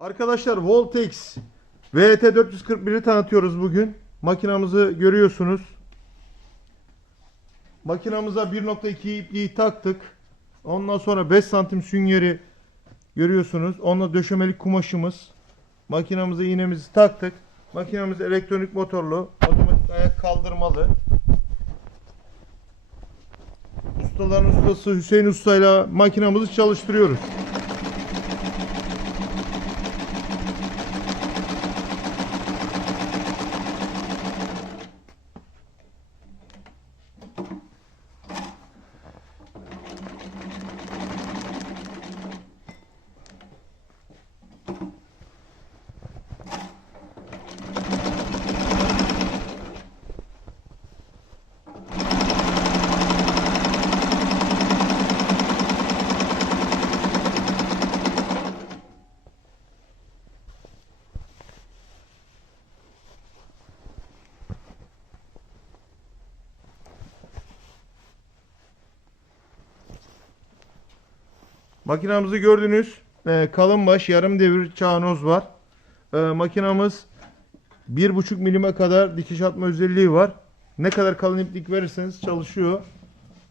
Arkadaşlar Voltex VT 441'i tanıtıyoruz bugün. Makinamızı görüyorsunuz. Makinamıza 1.2 ipliği taktık. Ondan sonra 5 santim süngeri görüyorsunuz. Onunla döşemelik kumaşımız. Makinamıza iğnemizi taktık. Makinamız elektronik motorlu. Otomatik ayak kaldırmalı. Ustaların ustası Hüseyin Usta'yla makinamızı çalıştırıyoruz. Makinamızı gördünüz. Ee, kalın baş yarım devir çağnoz var. Ee, makinamız 1.5 milime kadar dikiş atma özelliği var. Ne kadar kalın iplik verirseniz çalışıyor.